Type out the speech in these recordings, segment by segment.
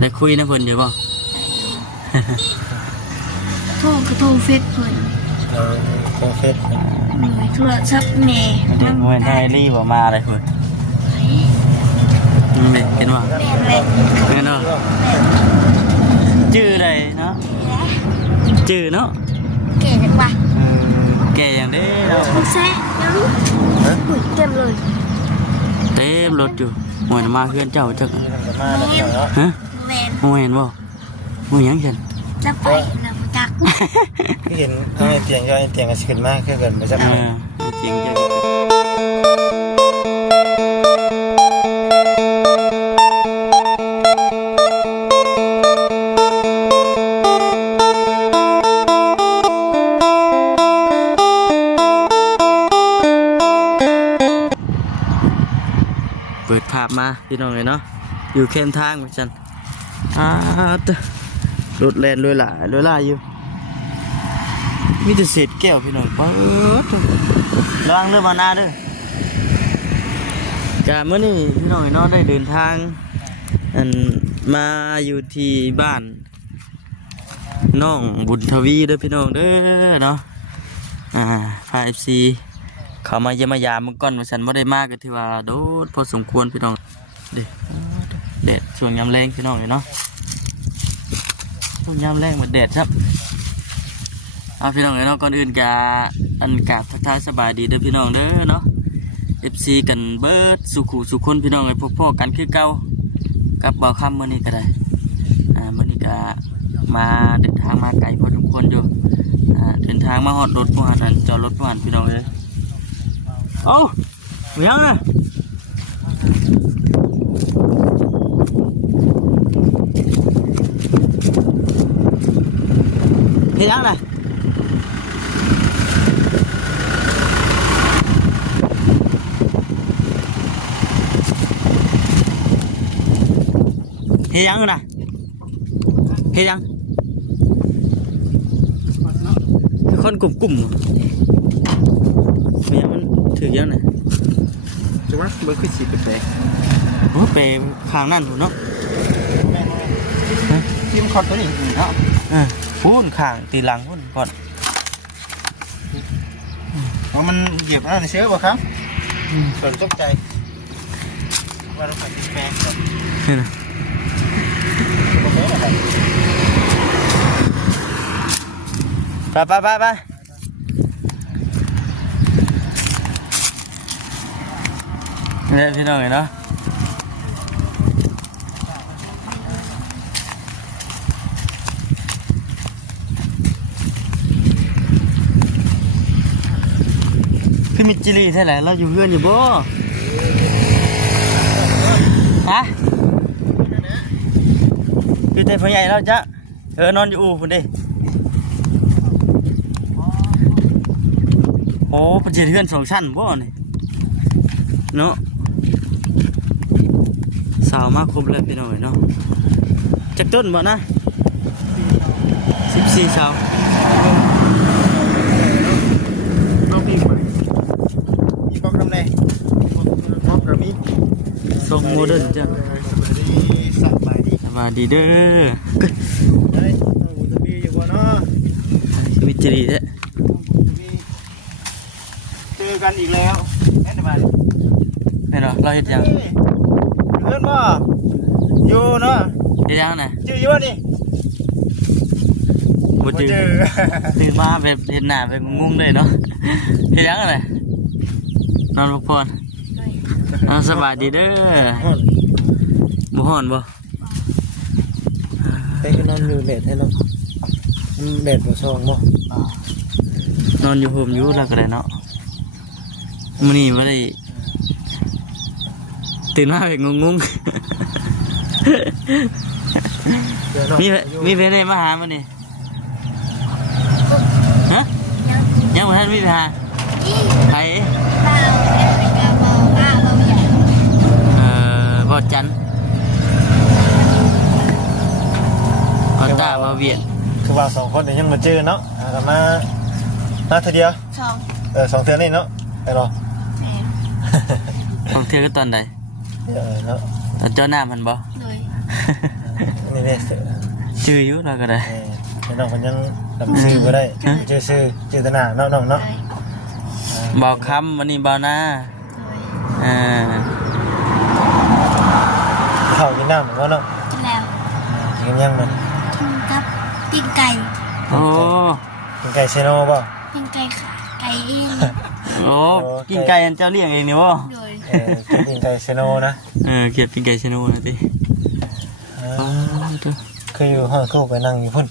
ได้คุยนะเพิ่นอยู่บ่โทรก็โทรเฟซเพิ่นโคเฟสหน่วยโทรศัพท์แม่เด็กเว้นไทยรีบ่มาเลยเพิ่นนี่เห็นบ่แม่เล็กเห็นบ่ชื่อใดเนาะชื่อเนาะแก่จังวะแก่อย่างเด้เนาะแซ่ยังหุ่นเต็มเลยเต็มรถอยู่หวยมาเพื่อนเจ้าจักฮะแม่หวยเห็นบ่หวยยังฉันจะไปแล้วจักเห็นเอาไอ้เตียงก็ไอ้เตียงก็ขึ้นมากขึ้นกันไปจักจริงจังเปิดภาพมาพี่น้องเลยเนาะอยู่เข้มทางเหมือนกันรถแลนด้วยหล่าอยู่มีแต่เศษแก้วพี่น้องเปิดระวังเรื่องมาหน้าด้วยจากเมื่อนี้พี่น้องเนาะได้เดินทางมาอยู่ที่บ้านน้องบุญทวีเด้อพี่น้องเด้อเนาะพาFCเขามาเยี่ยมยามเมื่อก่อนว่าฉันไม่ได้มากก็ที่ว่าโดดพอสมควรพี่น้องแดดช่วงยามแรงพี่น้องเลยเนาะช่วงยามแรงมันแดดครับพี่น้องเลยเนาะก่อนอื่นกาทักทายสบายดีเด้อพี่น้องเด้อเนาะ FC กันเบิร์ดสุขคนพี่น้องเลยพ่อกันคือเก่ากับเบาค่ำเมื่อนี้ก็ได้เมื่อนี้ก็มาเดินทางมาไกลพอสมควรอยู่เดินทางมาฮอดรถผู้หันจอดรถผู้หันพี่น้องเลยโอ้ยังนะเฮ็ดยังนะเฮ็ดยังนะเฮ็ดยังคนกลุ่มเนี่ยมันถือยังไงจังหวะมันคือสีเปย์โอ้เปย์ข้างนั่นถูกเนาะทิมคอนตัวนี้เนาะพูนข้างตีหลังพูนก่อนว่ามันเหยียบอะไรเชื้อป่ะครับส่วนตกใจว่าเราขัดแปลงก่อนนี่นะไปนี่พี่น้องเห็นเนาะพี่มิจิลีใช่ไหมเราอยู่เพื่อนอยู่บ่ฮะพี่เต้พ่อใหญ่เราจะนอนอยู่อู่คนเดีโอ้ประเทศเพื่อน2 ชั้นบ่เนี่ยเนาะสาวมากครบเลยพี่น้อยเนาะจากต้นบ่นะ14สาวเอาปีกไปมีป๊อกทำไงป๊อกกระมีทรงโมเดิร์นจ้ะสบายดีเด้อเฮ้ยบุญทวีอยู่บ่เนาะชีวิตจีแท้เจอกันอีกแล้วแอนด์บาร์นี่เนาะเราเห็นยังเพื่อนบ่อยู่เนาะเห็นยังนะชื่ออยู่นี่บ่จือตื่นมาแบบเห็นหน้าแบบงงเลยเนาะเห็นยังอะไรนอนพักผ่อนสบายดีเด้อบ่ฮ้อนบ่ไปนอนอยู่เบ็ดให้เนาะเบ็ดบ่ซองบ่นอนอยู่ห่มอยู่แล้วก็ได้เนาะมื้อนี้บ่ได้ตื่นมาแบบงงมีเพื่อนมาหามันนี่ฮะยังบ่ทันมีไปหาใครบ่จันบ่ตาบ่เวียนคือว่า2 คนเนี่ยยังมาเจอเนาะกันมาทีเดียว2 เทื่อนี่เนาะไปรอของเธอก็ตอนใดเนาะเจ้าหน้ามันบ่ นี่เนี่ยเสือ ชื่ออยู่เราก็ได้ ไม่น้องคนยังจำชื่อก็ได้ชื่อจินตนาเนาะน้องเนาะ บอกคำวันนี้บอกหน้าอ่า ข้าวกินน้ำเหมือนกันเนาะ กินแล้ว กินยังมัน กินกับปิ้งไก่ โอ้ กินไก่เชโน่ป่ะ ปิ้งไก่ขาไก่เอง โอ้กินไก่อันเจ้าเลี้ยงเองนี่บ่ โดย กินไก่เชโน่นะ เก็บกินไก่ชะโนูนะติ คืออยู่ห้องคู่ไปนั่งอยู่พุ่น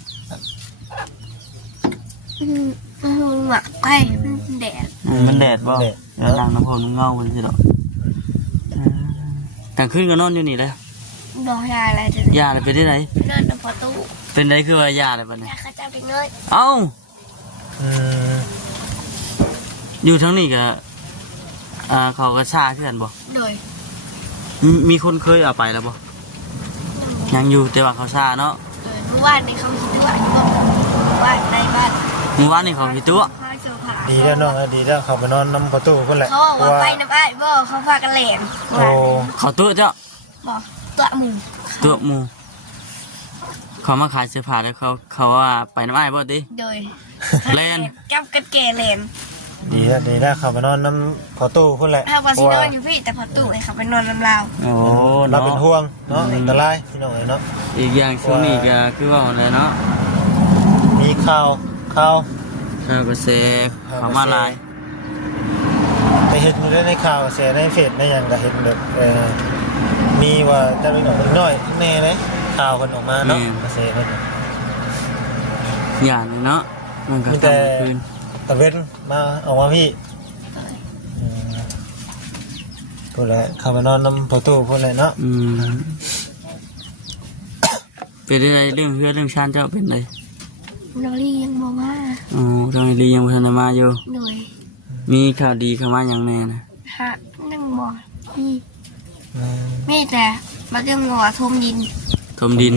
หมักไก่มันแดด มันแดดบ่หลังน้ำพอนุ่งเงามันสิดอกกลางคืนก็นอนอยู่นี่แหละ ดอกยาอะไรจะ ยาอะไรไปได้ไหน เดินในประตู เป็นไรคือว่ายาอะไรบ้านี่ ยาข้าเจ้าเด็กน้อย เอ้า อืม อยู่ทั้งนี้ก็เขาก็ชาขึ้นบ่ โดย มีคนเคยเอาไปแล้วบ่ยังอยู่แต่ว่าเขาชาเนาะ โดยเมื่อวานในเขาคิดว่าบ้านในบ้าน เมื่อวานนี่เขากี่ตัว เขาเจอผ่า ดีแล้วน้องดีแล้วเขาไปนอนน้ำประตูพุ่นแหละ เขาบอกว่าไปน้ำอ้ายบ่เขาพากันแหลม โอ้ เขาตัวเจ้า บอกตัวหมู ตัวหมูเขามาขายเสื้อผ้าแล้วเขาว่าไปน้ำอ้ายบ่ติ โดย แลน กับกันแก่แหลม ดีแล้วเขาไปนอนน้ำประตูพุ่นแหละ ถ้าว่าสินอนอยู่พี่แต่พอตู่ให้เขาไปนอนน้ำลาว โอ้ เรา เนาะ เป็นห่วงเนาะอันตรายพี่น้องเนาะ อีกอย่างช่วงนี้ก็คือว่าอะไรเนาะ มีข่าว เขาก็เซฟเขามาลาย ไปเห็นอยู่ในข่าวเสียในเฟซในอย่างก็เห็นแบบมีว่าจะเป็นน้อยแน่เลยข่าวกันออกมาเนาะเสียมัน อย่างนี้เนาะมันก็ มี ต แต่ อนคืน ตะเวนมาออกมาพี่พูดแล้วเข้าไปนอนน้ำประตูพูดเลยเนาะ เป็นอะไรเรื่องเพื่อเรื่องชานเจ้าเป็นไร นอรี่ยังบอกว่า อ๋อทางไอรียังพัฒนามาอยู่ หน่วย มีข่าวดีเข้ามาอย่างแน่นะ ฮะนั่งบอกพี่ไม่แต่มาเรื่องงอทมดิน ถมดิน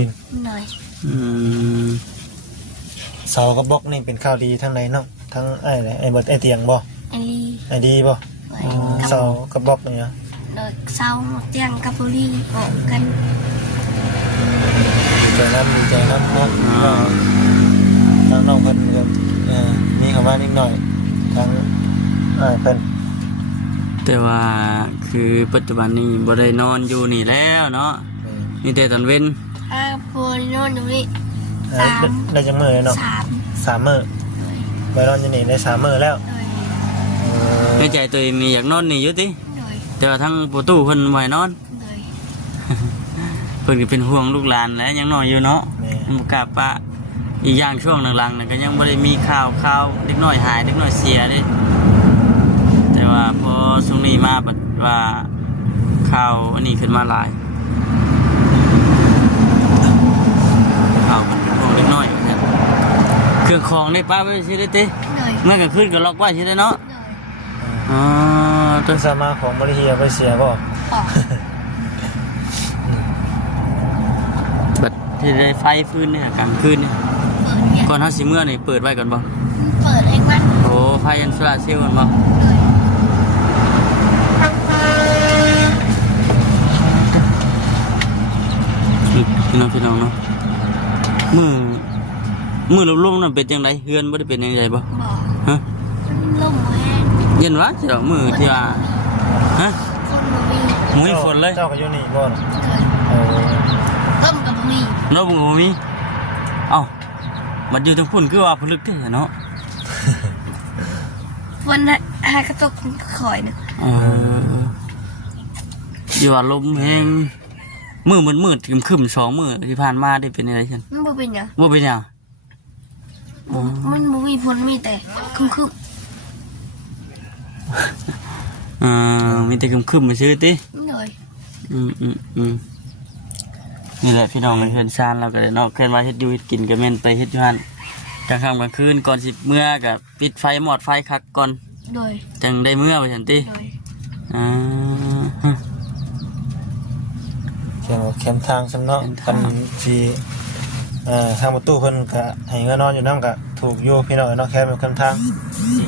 หน่อย อืม เสากับบล็อกนี่เป็นข่าวดีทั้งในเนาะทั้งไอ้เบิร์ดไอ้เตียงบ่ ไอรี ไอ้ดีบ่ ไว้ เสากับบล็อกนี่นะ โดยเศร้าเตียงกับบุรีออกกัน ดีใจน้ำเนาะทั้งน้องเพิ่นกับมีเข้ามานิดหน่อยทั้งเพิ่น แต่ว่าคือปัจจุบันนี้บ่ได้นอนอยู่นี่แล้วเนาะมีแต่ตอนเว้น ถ้าโพลิโนนอยู่นี่ ได้จังมือเลยเนาะ 3 มื้อไปนอนอยู่นี่ได้3 มื้อแล้ว โดย ในใจตัวเองนี่อยากนอนนี่อยู่ติ โดย แต่ว่าทั้งประตูเพิ่นบ่ให้นอน โดย เพิ่นก็เป็นห่วงลูกหลานและยังน้อยอยู่เนาะ แม่ บ่กล้าปะอีกอย่างช่วงหลังๆน่ะก็ยังบ่ได้มีข่าวเด็กน้อยหายเด็กน้อยเสียเด้แต่ว่าพอช่วงนี้มาบัดว่าข่าวอันนี้ขึ้นมาหลายข่าวมันเป็นห่วงเด็กน้อยว่าซั่นเครื่องของได้ป้าไว้สิได้ติ โดย เมื่อกลางคืนก็ล็อกไว้สิได้เนาะ โดย อ๋อ ต้นสามาของบริเฮียไปเสียบ่ ออก บัดที่ได้ไฟฟื้นเนี่ยกลางคืนเนี่ย เปิดเนี่ย ก่อนเฮาสิเมื่อนี่เปิดไว้ก่อนบ่ เปิดเองมัน โอ้ไฟอันโซลาร์เซลล์มันบ่ โดย พี่น้องเนาะมือลมๆนั่นเป็นจังไดเฮือนบ่ได้เป็นจังไดบ่ บอก ฮะ มันล่มแห้ง เย็นวะสิดอกมือที่ว่าฮะ คนบ่มี มุ้ยฝนเลย เจ้าก็อยู่นี่บ่ โดย โอ้ ล่มกับบ่มี เนาะบ่มีเอ้ามันอยู่ทางพุ่นคือว่าผลึกเด้เนาะ วันนั้นหากระตกข่อยนึง อยู่ว่าลมแฮงมืดครึมๆ2มื้อที่ผ่านมาได้เป็นอะไรซั่น มันบ่เป็นหยัง บ่เป็นหยัง มันบ่มีฝนมีแต่ครึม มีแต่ครึมๆมาซื้อติ ๆหน่อย นี่แหละพี่น้องในเฮือนชานเราก็ได้เนาะเคลื่อนมาเฮ็ดอยู่เฮ็ดกินก็แม่นไปเฮ็ดอยู่หั่นกลางค่ำกลางคืนก่อนสิเมื่อก็ปิดไฟหมอดไฟคักก่อน โดย จังได้เมื่อว่าซั่นติ โดย อ่า เขียนว่าแคมทางสำเนาะคันสิทางประตูเพิ่นก็ให้เงินนอนอยู่นำก็ถูกอยู่พี่น้องเนาะแคมทาง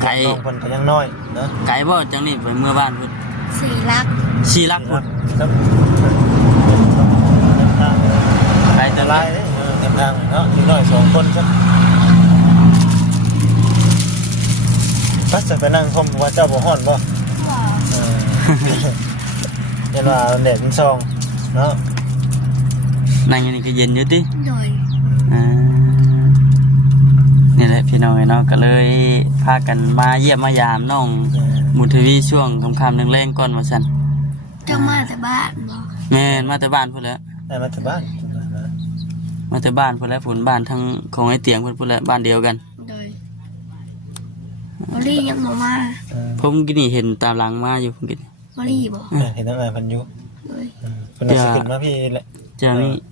ไกล น้องเพิ่นก็ยังน้อยเนาะ ไกลบ่จังนี่ไปเมื่อบ้านเพิ่น สี่ลัก ชีรักพุ่น ครับ ไกลเติ อันตรายเด้เดินทางเนาะนิดหน่อย2คนครับปัสจะไปนั่งชมว่าเจ้าบ่ฮ้อนบ่ ว่า ยันว่าแดดมันส่องเนาะ นั่งอยู่นี่ก็เย็นอยู่ติ โดย นี่แหละพี่น้องเนาะก็เลยพากันมาเยี่ยมมายามน้องมุทวีช่วงค่ำๆแรงๆก่อนว่าซั่น เจ้ามาแต่บ้านบ่ แม่นมาแต่บ้านพุ่นแหล้ว ได้มาจากบ้าน มาแต่บ้านพุ่นแหล้วพุ่นบ้านทั้งของไอ้เตียงพุ่นแหล้วบ้านเดียวกัน โดยบรียังบ่มา ผมกินนี่เห็นตามหลังมาอยู่ผมกิน บรีบ่ เห็นตั้งแต่พันยุ โดย คนน่าสิขึ้นมาพี่แหละ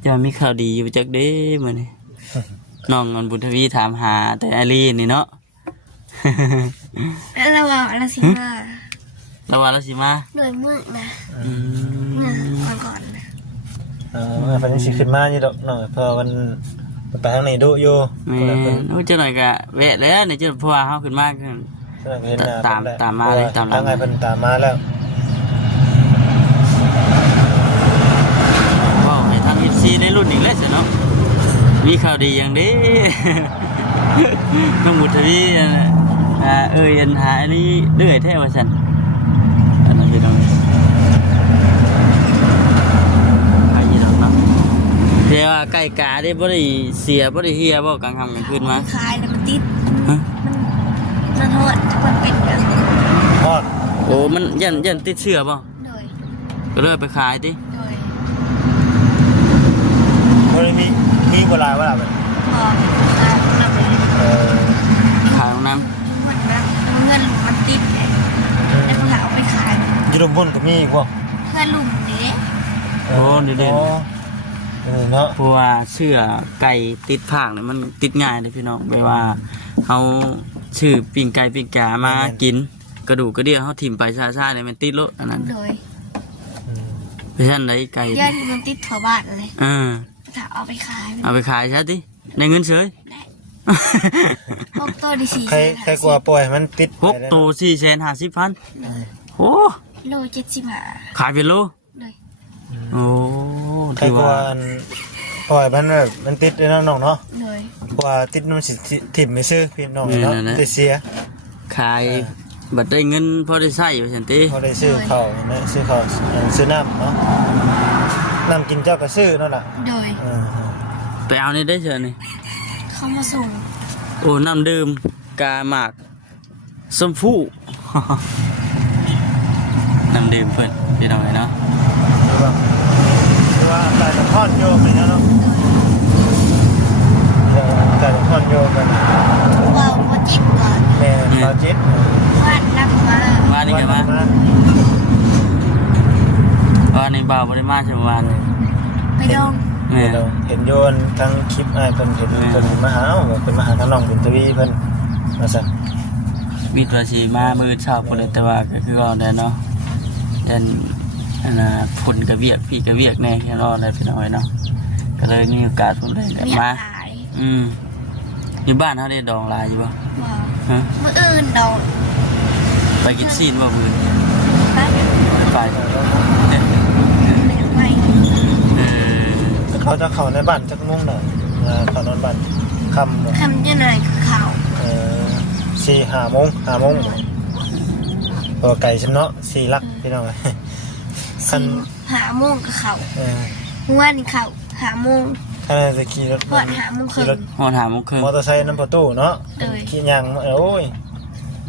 จะมีข่าวดีอยู่จักเด้มื้อนี้น้องบุญทวีถามหาแต่อาลีนี่เนาะ แล้วเราว่าเราสิมา แล้วว่าเราสิมา โดยมึกนะ อื เมื่อ ม ก่อนนะ พันยุสิขึ้นมาอยู่ดอกหน่อยเพราะมันไปทางไหนดุอยู่ แม่ คนละคน โอ้เจ้าหน่อยก็แวะแล้วนี่เจ้าเพราะว่าเฮาขึ้นมาขึ้น เห็นหน้ ตามมาเลยตามหลัง ทางไงเพิ่นตามมาแล้ว ก็ให้ทาง FC ได้รุ่นอีกแล้วสิเนาะมีข่าวดีอย่างนี้ น้องบุญทวีอันหาอันนี้เรื่อยแท้ว่าซั่นอันนั้นพี่น้องใครยีดอกเนาะเดี๋ยวว่าไก่กาได้บ่ได้เสียบ่ได้เฮียบ่กลางค่ำกลางคืนมา คลายแล้วมันติด ฮะ มันโหดมันเป็นแบบ ทอด โอ้มันยันติดเชื้อบ่ โดย ก็เลยไปขายติ โดย บ่ได้มีกว่าลายว่าล่ะมัน พอคลายมันเลย ขายของน้ มันแบบเงินหลุมมันติดเลยแล้วเขาเอาไปขาย อยู่ลมพ่นก็มีอีกบ่ เงินหลุมนี้ โอ้เด่น เนาะ เพราะว่าเชื้อไก่ติดผากเนี่ยมันติดง่ายเลยพี่น้องแบบว่าเขาชื่อปิ้งไก่ปิ้งกามากินกระดูกกระเดี่ยวเขาถิ่มไปซ่าๆเนี่ยมันติดโลดอันนั้น โดย ไปชั้นไหนไก่ เยอะที่มันติดถั่วบาทเลย ถ้าเอาไปขายมัน เอาไปขายใช่ติในเงินเฉย ได้พวกตัวดีสี่ ใครกลัวปล่อยมันติด หกตัว450,000โอ้ โล75ขายเป็นโล เลย โอ้ ใคร ถือก ลัว ว่า ปล่อยมันแบบมันติดเลยน้องเนาะ เลย กลัวติดมันสิถิ่มไม่ซื้อพี่น้องเนาะได้เสีย ขายบัดได้เงินพอได้ใช้อยู่ซั่นติ พอได้ซื้อข้าวนะซื้อข้าวซื้อน้ำเนาะน้ำกินเจ้าก็ซื้อนั่นแหละ โดย ไปเอานี่ได้เชิญนี่ เขามาส่ง โอ้น้ำดื่มกาหมากสมผู้ น้ำดื่มเพิ่นพี่น้องเนาะ คือว่าการทอดโยมไปเนาะการทอดโยมกัน ว่าว่าจิตก่อน แม่ปลาจิต วาดรับมา ว่านี่กันมาว่าในบ่าวบริมาใช่ไหมวาน ไปดอง แม่ เห็นโยนทั้งคลิปไอ้เพิ่นเห็นเพิ่นมาหาเพิ่นมาหาทั้งน้องบุญทวีเพิ่นมาสั่ง วิทย์ว่าสีมามือเช้าคนเลยแต่ว่าก็คือเอาได้เนาะอันน่ะผลกระเบียกพี่กระเบียกแน่แค่รอดเลยพี่น้อยเนาะก็เลยมีโอกาสผมเลยกลับ เมีย มา ขาย อยู่บ้านเขาได้ดองลายอยู่ป่ะ ว่า ฮะ เมื่ออื่นดอง ไปกินซีนบ่มือ ไป ไป ไม่ เออ เขาจะเข้าในบ้านจักมุ่งหน่อยเข้านอนบ้านค่ำ คำเจ้านายคือข่าว 4-5 โมง5 โมงพอไก่ฉันเนาะ4 ลักพี่น้อง คัน 5 โมงกับเขา เ เมื่อวานนี้เขา5 โมง คันจะขี่รถ พอด5 โมงครึ่ ขี่ ง รถ หอถามมงคล มอเตอร์ไซค์น้ำประตูเนาะ เลย ขี่ยางโอ้ย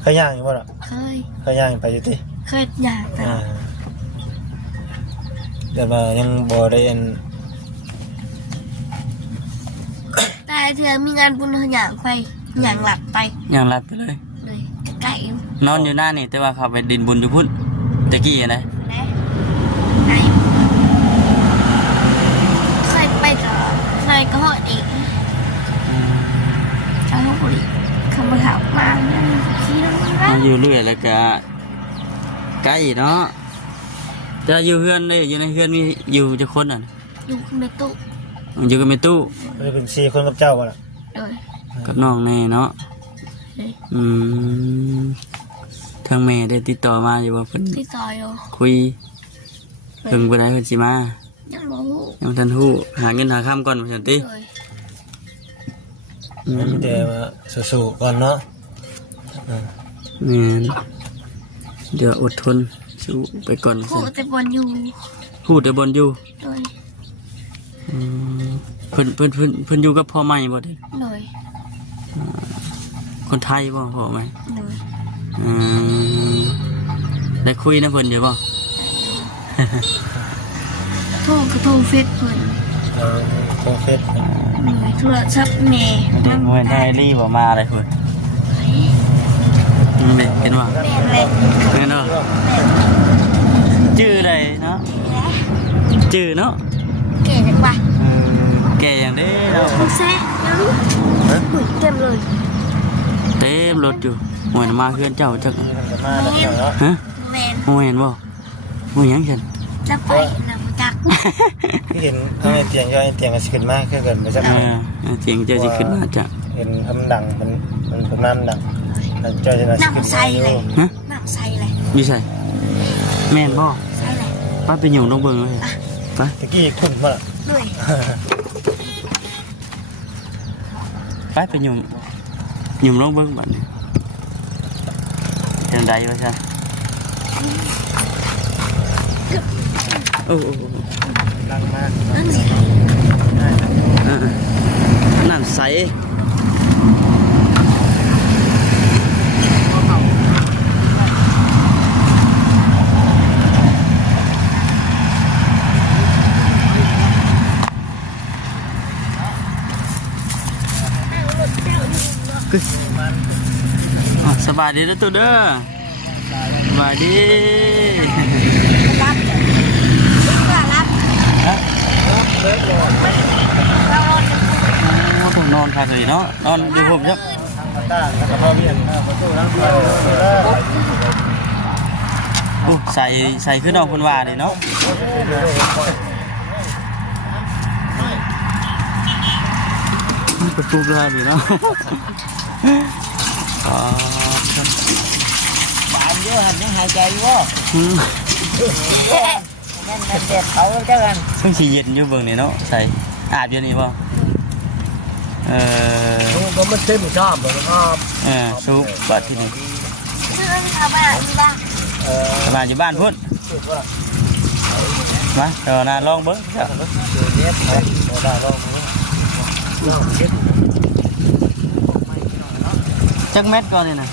เคยย่างอยู่บ่ล่ะ เคย เคยย่างไปอยู่ติ เคยอยากแต่ เดี๋ยวมายังบ่ได้อัน แต่เธอมีงานบุญเขาอยากไปอยากหลับไป อย่างรับไปเลย เลยไก่อยู่ นอนอยู่หน้านี่แต่ว่าเขาไปดินบุญอยู่พุ่นตะกี้นะ และไก่เคยไปต่อเคยก็หอดอีกเอาหอดอีกเขามาถามมาเนี่ยขี้น้ำมัน มั นะ นอยู่เรื่อยแล้วก็ใกล้เนาะจะอยู่เฮือนได้อยู่ในเฮือนมีอยู่จะคนอ่ะ อยู่ในตู้ อยู่กับแม่ตู้ บ่ได้เป็น4 คนกับเจ้าบ่ล่ะ เลย กับน้องแน่เนาะ เลย ทางแม่ได้ติดต่อมาอยู่ว่าเพิ่น ที่ซอยอยู่ คุยเพิ่งไปได้เพิ่นสิมา โ ยังบ่ฮู้ ยังทันฮู้หาเงินหาค่ำก่อนสันติ โดย มีแต่ว่าสู้ๆก่อนเนาะ แม่นเดี๋ยวอดทนสู้ไปก่อน ฮู้แต่บอลอยู่ ฮู้แต่บอลอยู่ โดย อืมเพิ่นอยู่กับพ่อใหม่บ่ได้ โดย คนไทยบ่พ่อใหม่ โดย อืมได้คุยนะเพิ่นอยู่บ่ โทรก็โทรเฟซเพิ่น โคเฟส โดยโทรศัพท์แม่ เด็กเว้นไทยรีบ่มาเลยเพิ่นนี่เห็นบ่ แม่เลย เห็นบ่ชื่อใดเนาะชื่อเนาะ แก่จังวะ แก่อย่างเด้เนาะ แซ่ยังอุ้ยเต็มเลย เต็มรถอยู่หวยมาเพื่อนเจ้าจัก มาแล้วเนาะ ฮะ แมน โมเห็นบ่โมหยังฉัน จะไปนำจัก ที่เห็นเอาไอ้เตียงก็ไอ้เตียงมันขึ้นมากขึ้นกันไปสัก เออเสียงเจ้าสิขึ้นมาจ้ะ เห็นทำดังมันประมาณดังแล้วเจ้าจะขึ้น น้ำใส่เลย ฮะ น้ำใส่เลย มีใส่แม่นบ่ ใส่เลย ป้าไปหยุ่งต้องเบิ่งเลยไป ตะกี้ทุ่มมา ด้วย ไปไปหยุ่งต้องเบิ่งบัดนี้จังไดวะซะโอ้ ดังมาก นั่นสิ นั่นใสสบายดีนะตัวเด้อสบายดี รับรับ ต้องนอนพักเลยเนาะนอนอยู่ผมครับ ตาแล้วก็พ่อเมียประตูนั่งเ ใส่ขึ้นดอกคนว่านี่เนาะประตูเลยนี่เนาะ บ้านเยอะหันยังหายใจอยู่ นั่นเด็ดเขาเจ้ากัน ซึ่งสีเย็นอยู่เบิ่งนี่เนาะใส่อาบอยู่นี่ป่ะก็มันเต็มชอบเลยครับ ซุปบัดที่นี่ ชื่อเอาไปอีบ้าง สบายอยู่บ้านพุ่นมาเดี๋ยวนาลองเบิ่งจ้ะ เด็ดเลยได้ลองลองเด็ด จักเม็ดก่อนนี่นะ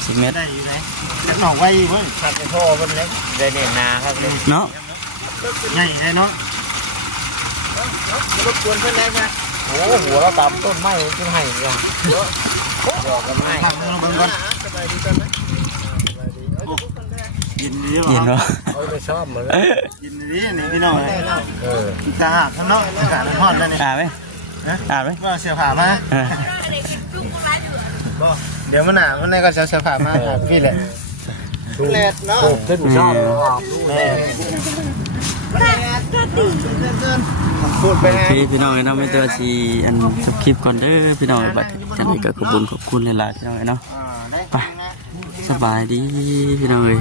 30 เมตร ได้อยู่ไหนจักหนองไว้เพิ่นขัดไปพ่อเพิ่นเล็กได้เน่นาครับเลย เนาะ ใหญ่เลยเนาะรบกวนเพิ่นได้ไหมโอ้หัวเราตำต้นไม้ขึ้นให้เนี่ยเยอะดอกกันไม้เบิ่งก่อนสบายดีกันไหมยินดี เย็น เนาะ เนาะ เอาไปชอบเหมือนยินดีนี่พี่น้องจะหาข้างนอกอากาศมันร้อนแล้วนี่ อาบไหมอาบไหม ว่าเสียผ้ามาเดี๋ยวมันหนามันในก็จะเสียผ้ามาครับพี่แหละแลดเนาะขึ้นชอบพูดไป โอ ไง เคพี่น้องเนาะไม่ตัวสีอันจบคลิปก่อนเด้อพี่น้องบัดจังได๋ก็ขอบคุณหลายๆพี่น้องเนาะไปสบายดีพี่น้องเอ้ย